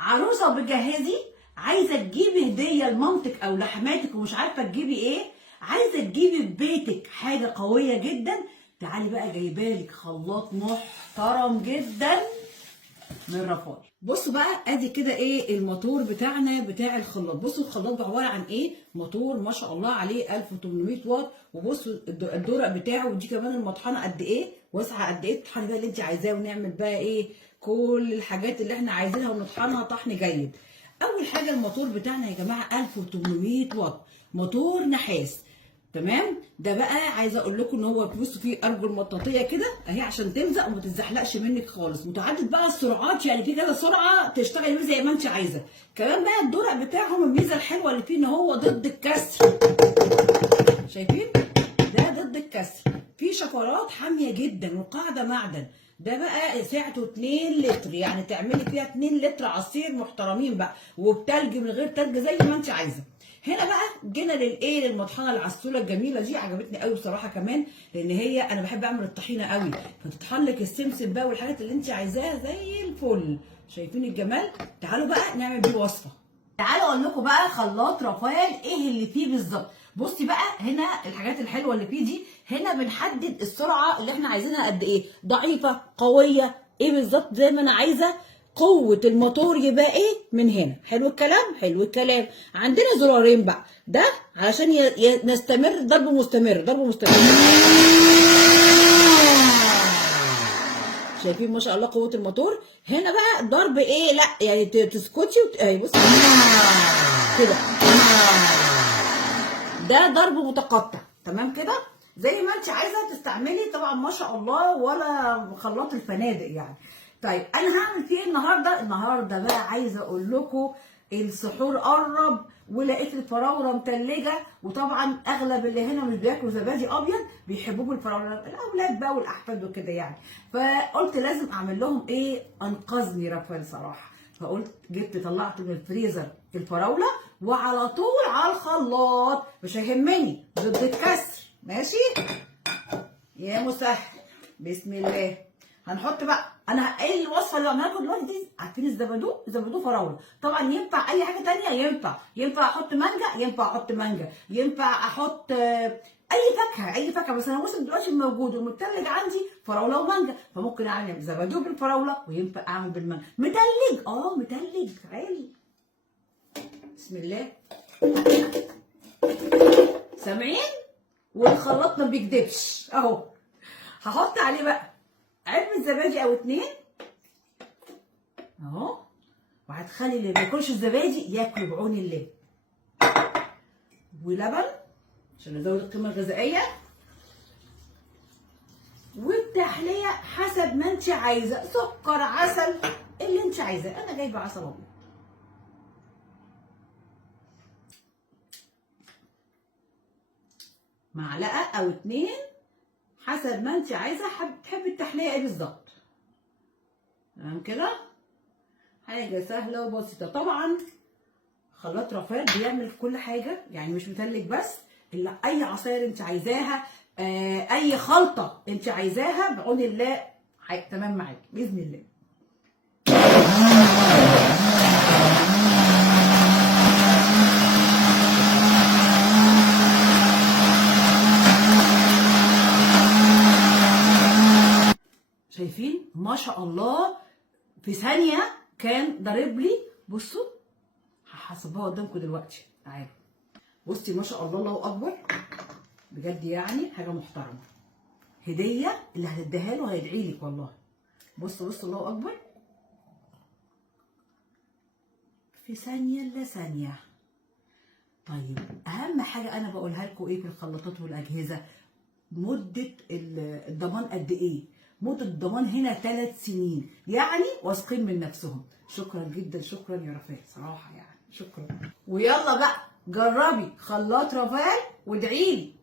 عروسه بتجهزي، عايزه تجيبي هديه لمامتك او لحماتك ومش عارفه تجيبي ايه، عايزه تجيبي في بيتك حاجه قويه جدا، تعالي بقى جايبالك خلاط محترم جدا من رفاج. بصوا بقى ادي كده ايه الموتور بتاعنا بتاع الخلاط. بصوا الخلاط ده عباره عن ايه؟ موتور ما شاء الله عليه 1800 واط. وبصوا الدرق بتاعه، ودي كمان المطحنه قد ايه واسعه قد ايه، تطحني بقى اللي انت عايزاه ونعمل بقى ايه كل الحاجات اللي احنا عايزينها ونطحنها طحن جيد. اول حاجه الموتور بتاعنا يا جماعه 1800 واط، موتور نحاس. تمام. ده بقى عايزه اقول لكم ان هو بصوا فيه ارجل مطاطيه كده اهي عشان تلزق وما تتزحلقش منك خالص. متعدد بقى السرعات، يعني في كذا سرعه تشتغلي بيه زي ما انت عايزه. كمان بقى الدرع بتاعهم الميزه الحلوه اللي فيه ان هو ضد الكسر. شايفين؟ ده ضد الكسر. في شفرات حاميه جدا وقاعده معدن. ده بقى سعته 2 لتر، يعني تعملي فيها 2 لتر عصير محترمين بقى، وبتلج من غير تلج زي ما انت عايزه. هنا بقى جينا للايه للمطحنه العسوله الجميله دي، عجبتني قوي بصراحه كمان، لان هي انا بحب اعمل الطحينه قوي، فتطحن لك السمسم بقى والحاجات اللي انت عايزاها زي الفل. شايفين الجمال؟ تعالوا بقى نعمل بيه وصفه. تعالوا اقول لكم بقى خلاط رافائيل ايه اللي فيه بالظبط. بصي بقى هنا الحاجات الحلوه اللي فيه دي، هنا بنحدد السرعه اللي احنا عايزينها قد ايه، ضعيفه قويه ايه بالظبط زي ما انا عايزه. قوه الموتور يبقى ايه من هنا. حلو الكلام؟ حلو الكلام. عندنا زرارين بقى، ده علشان نستمر ضرب مستمر ضرب مستمر. شايفين ما شاء الله قوه الموتور. هنا بقى ضرب ايه، لا يعني تسكتي اهي بصي كده، ده ضرب متقطع. تمام كده زي ما انت عايزه تستعملي طبعا ما شاء الله، ولا خلاط الفنادق يعني. طيب انا هعمل فيه النهارده بقى عايزه اقول لكم السحور قرب، ولقيت الفراوله متلجه، وطبعا اغلب اللي هنا مش بياكلوا زبادي ابيض، بيحبوه بالفراوله، الاولاد بقى والاحفاد وكده يعني. فقلت لازم اعمل لهم ايه، انقذني رافائيل صراحه. فقلت طلعت من الفريزر الفراوله وعلى طول على الخلاط، مش هيهمني ضد الكسر. ماشي يا مسهل. بسم الله. هنحط بقى انا ايه الوصفه اللي عملها لكم دلوقتي دي، عارفين الزبادو فراوله. طبعا ينفع اي حاجه ثانيه، ينفع احط مانجا، ينفع احط اي فاكهه، بس انا وصل دلوقتي الموجود والمتلج عندي فراوله ومانجا، فممكن اعمل زبادو بالفراوله وينفع اعمل بالمانجا. متلج عالي. بسم الله. سامعين؟ والخلاط ما بيكدبش اهو. هحط عليه بقى علبه زبادي او 2 اهو، وهتخلي اللي ما بياكلش الزبادي ياكل بعون الله. ولبن عشان نزود القيمه الغذائيه، والتحليه حسب ما انت عايزه، سكر عسل اللي انت عايزاه. انا جايبه عسل ابيض. معلقه او 2 حسب ما انت عايزه، تحبي التحليه ايه بالظبط. تمام كده، حاجه سهله وبسيطه. طبعا خلاط رافائيل بيعمل كل حاجه، يعني مش متلج بس، الا اي عصاير انت عايزاها، اي خلطه انت عايزاها بعون الله تمام معاكي باذن الله. شايفين ما شاء الله في ثانيه كان ضارب لي. بصوا هحسبها قدامكم دلوقتي. تعالوا بصي ما شاء الله، الله اكبر بجد، يعني حاجه محترمه. هديه اللي هتديها له هيدعي لك والله. بصوا الله اكبر، في ثانيه الا ثانيه. طيب اهم حاجه انا بقولها لكم ايه في الخلاطات والاجهزه، مده الضمان قد ايه. مده الضمان هنا 3 سنين، يعني واثقين من نفسهم. شكرا جدا، شكرا يا رافائيل صراحه، يعني شكرا. ويلا بقى جربي خلاط رافائيل وادعيلي.